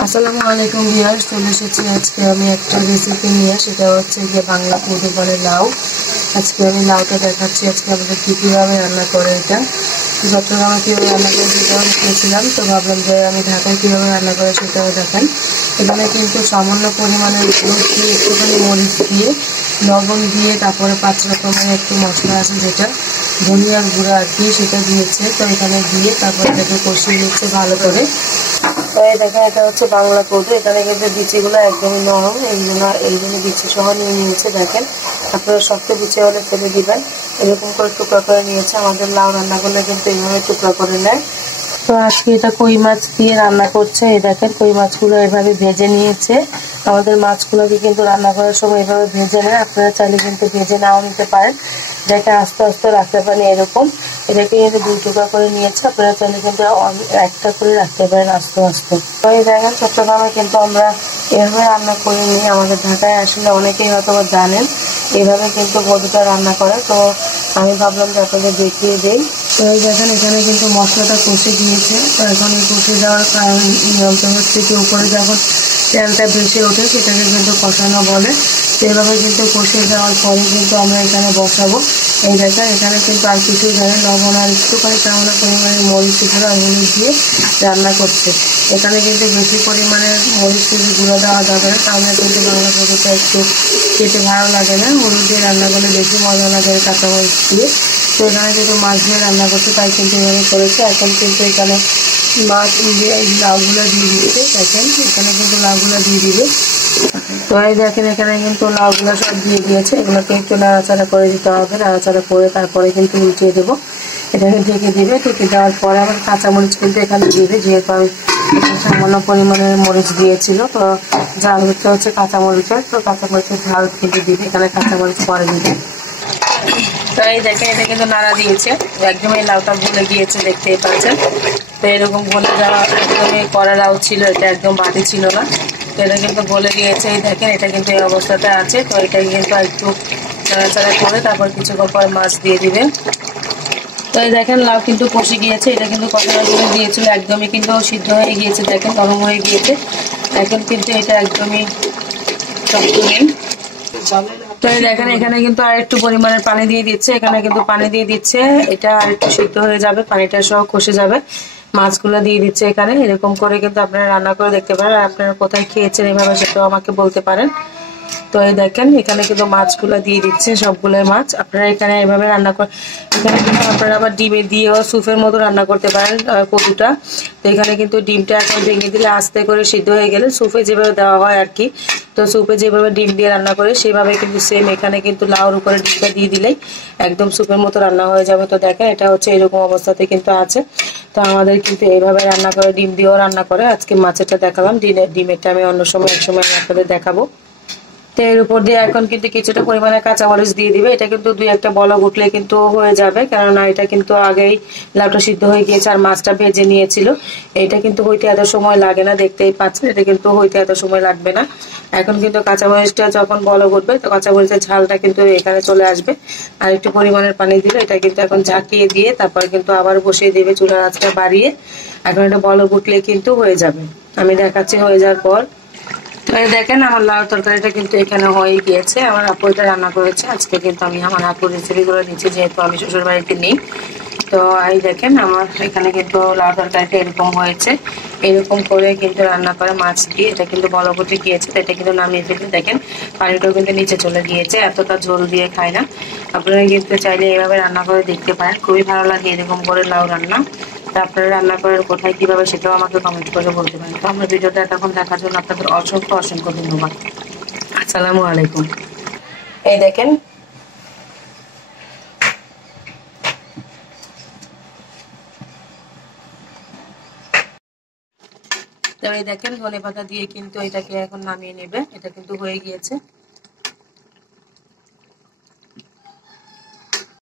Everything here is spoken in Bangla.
আসসালামু আলাইকুম ভিউয়ার্স, চলে এসেছি আজকে আমি একটা রেসিপি নিয়ে। সেটা হচ্ছে যে বাংলা পুঁটি বলে লাউ। আজকে আমি লাউটা দেখাচ্ছি আজকে আমাদের কীভাবে রান্না করে। এটা চট্টগ্রামে কীভাবে রান্না করে সেটাও আমি খেয়েছিলাম, তো ভাবলাম যে আমি ঢাকায় কীভাবে রান্না করে সেটাও দেখাই। এখানে কিন্তু সামান্য পরিমাণের হলুদ দিয়ে, একটুখানি মরিচ দিয়ে, লবণ দিয়ে, তারপরে 5 রকমের একটু মশলা আছে যেটা ধনিয়ার গুঁড়া আর কি, সেটা দিয়েছে। তো এখানে দিয়ে তারপরে এটাকে কষিয়ে নিচ্ছে ভালো করে। তো এই দেখেন, এটা হচ্ছে বাংলা কদু। এখানে কিন্তু বিচিগুলো একদমই নরম, এইগুলো বিচি সহ নিয়ে নিয়েছে। দেখেন, আপনারা শক্ত বিচি হলে ফেলে দিবেন। এরকম করে টুকরা করে নিয়েছে। আমাদের লাউ রান্না করলে কিন্তু এইভাবে টুকরা করে নেয়। তো আজকে এটা কই মাছ দিয়ে রান্না করছে। এই দেখেন, কই মাছগুলো এভাবে ভেজে নিয়েছে। আমাদের মাছগুলোকে কিন্তু রান্না করার সময় এভাবে ভেজে নেয়। আপনারা চাইলে কিন্তু ভেজে নাও নিতে পারেন, যেটা আস্তে আস্তে রাখতে পারেন। এরকম এটাকে কিন্তু 2 টুকরা করে নিয়েছে। আপনারা চাইলে কিন্তু একটা করে রাখতে পারেন আস্তে আস্তে। তো এই দেখেন, চট্টগ্রামে কিন্তু আমরা এভাবে রান্না করে নিই। আমাদের ঢাকায় আসলে অনেকেই হয়তো জানেন এইভাবে কিন্তু কদুটা রান্না করে। তো আমি ভাবলাম যে আপনাদের দেখিয়ে দিই। তো এই দেখেন, এখানে কিন্তু মশলাটা কষে দিয়েছে। তো এখন এই কষে দেওয়ার নিয়মটা হচ্ছে কি, উপরে যখন তেলটা ভেসে ওঠে সেটাকে কিন্তু কষানো বলে। তো এভাবে কিন্তু কষে দেওয়ার পরে কিন্তু আমরা এখানে বসাবো। এই দেখেন, এখানে কিন্তু আর কিছু ধরে লবণ আর একটুখানি সামান্য পরিমাণে মরিচ গুঁড়ো আর হলুদ দিয়ে রান্না করছে। এখানে কিন্তু বেশি পরিমাণে মরিচ গুঁড়ো দেওয়া যাবে না, তাহলে কিন্তু বাংলা কদুটা একটু খেতে ভালো লাগে না। হলুদ দিয়ে রান্না করলে বেশি মজা লাগে কাঁচা মরিচ দিয়ে। তো এখানে যেহেতু মাছ দিয়ে রান্না করছে তাই কিন্তু এভাবে করেছে। এখন কিন্তু এখানে মাছ দিয়ে লাউগুলো দিয়ে দিচ্ছে। দেখেন, এখানে কিন্তু লাউগুলো দিয়ে দিবে। তো এই দেখেন, এখানে কিন্তু লাউগুলো সব দিয়ে দিয়েছে। এগুলোকে একটু নাড়াচাড়া করে দিতে হবে। নাড়াচাড়া করে তারপরে কিন্তু উল্টিয়ে দেবো। এটাকে ঢেকে দিবে। ঢেকে দেওয়ার পরে আবার কাঁচামরিচ কিন্তু এখানে দিবে, যেহেতু আমি সামান্য পরিমাণের মরিচ দিয়েছিল। তো ঝাল হচ্ছে কাঁচামরিচের, তো কাঁচামরিচের ঝাল কিন্তু দিবে। এখানে কাঁচামরিচ পরে দিবে। তো এই দেখেন, এটা কিন্তু নাড়া দিয়েছে। একদমই লাউটা গলে গিয়েছে, দেখতেই পাচ্ছেন। তো এরকম গলে যাওয়া একদমই করা লাউ ছিল, এটা একদম বাটি ছিল না। তো এটা কিন্তু গলে গিয়েছে। এই দেখেন, এটা কিন্তু এই অবস্থাতে আছে। তো এটা কিন্তু একটু নাড়াচাড়া করে তারপর কিছুক্ষণ পর মাছ দিয়ে দিবে। তো এই দেখেন, লাউ কিন্তু কষে গিয়েছে। এটা কিন্তু কষানোর জন্য দিয়েছিল, একদমই কিন্তু সিদ্ধ হয়ে গিয়েছে। দেখেন, নরম হয়ে গিয়েছে। এখন কিন্তু এটা একদমই শক্ত নেই। তো দেখেন, এখানে কিন্তু আর একটু পরিমাণের পানি দিয়ে দিচ্ছে। এখানে কিন্তু পানি দিয়ে দিচ্ছে, এটা আর একটু সিদ্ধ হয়ে যাবে, পানিটা সহ কষে যাবে। মাছগুলো দিয়ে দিচ্ছে এখানে। এরকম করে কিন্তু আপনারা রান্না করে দেখতে পারেন। আর আপনারা কোথায় খেয়েছেন এভাবে সেটাও আমাকে বলতে পারেন। তো এই দেখেন, এখানে কিন্তু মাছগুলো দিয়ে দিচ্ছে, সবগুলো মাছ। আপনারা এখানে এভাবে রান্না করে, এখানে কিন্তু আপনারা আবার ডিমে দিয়েও স্যুপের মতো রান্না করতে পারেন কদুটা। তো এখানে কিন্তু ডিমটা এখন ভেঙে দিলে আস্তে করে সিদ্ধ হয়ে গেলে স্যুপে যেভাবে দেওয়া হয় আর কি। তো স্যুপে যেভাবে ডিম দিয়ে রান্না করে সেভাবে কিন্তু সেম এখানে কিন্তু লাউর উপরে ডিমটা দিয়ে দিলেই একদম স্যুপের মতো রান্না হয়ে যাবে। তো দেখেন, এটা হচ্ছে এরকম অবস্থাতে কিন্তু আছে। তো আমাদের কিন্তু এইভাবে রান্না করে, ডিম দিয়েও রান্না করে। আজকে মাছেরটা দেখালাম, ডিমেরটা আমি অন্য সময় এক সময় আপনাদের দেখাবো। তো এর উপর দিয়ে এখন কিন্তু কিছুটা পরিমাণে কাঁচামরিচ দিয়ে দিবে। এটা কিন্তু 2-1টা বলক উঠলে কিন্তু হয়ে যাবে, কেননা এটা কিন্তু আগেই লাউটা সিদ্ধ হয়ে গিয়েছে আর মাছটা ভেজে নিয়েছিল। এটা কিন্তু হইতে এত সময় লাগে না, দেখতেই পাচ্ছেন। এটা কিন্তু হইতে এত সময় লাগবে না। এখন কিন্তু কাঁচামরিচটা যখন বলক উঠবে, তো কাঁচামরিচের ঝালটা কিন্তু এখানে চলে আসবে। আর একটু পরিমাণের পানি দিলে এটা কিন্তু এখন ঝাঁকিয়ে দিয়ে তারপর কিন্তু আবার বসিয়ে দেবে চুলার আঁচটা বাড়িয়ে। এখন এটা বলক উঠলে কিন্তু হয়ে যাবে। আমি দেখাচ্ছি হয়ে যাওয়ার পর। তো দেখেন, আমার লাউ তরকারিটা কিন্তু এখানে হয়ে গিয়েছে। আমার আপু এটা রান্না করেছে। আজকে কিন্তু আমি আমার আপুর রেসিপিগুলো নিচ্ছি, যেহেতু আমি শ্বশুর বাড়িতে নেই। তো এই দেখেন, আমার এখানে কিন্তু লাউ তরকারিটা এরকম হয়েছে। এরকম করে কিন্তু রান্না করে মাছ দিয়ে। এটা কিন্তু বলক উঠে গিয়েছে, তো এটা কিন্তু নামিয়ে ফেলে দেখেন পানিটাও কিন্তু নিচে চলে গিয়েছে। এতটা ঝোল দিয়ে খায় না। আপনারা কিন্তু চাইলে এভাবে রান্না করে দেখতে পারেন, খুবই ভালো লাগে এরকম করে লাউ রান্না। তা আপনারা রান্না করেন কোথায় কিভাবে সেটাও আমাকে কমেন্ট করে বলতে পারেন। তো আমার ভিডিওটা এতক্ষণ দেখার জন্য আপনাদের অসংখ্য অসংখ্য ধন্যবাদ। আসসালামু আলাইকুম। এই দেখেন, তো এই দেখেন, ধনেপাতা দিয়ে কিন্তু এটাকে এখন নামিয়ে নেবে। এটা কিন্তু হয়ে গিয়েছে।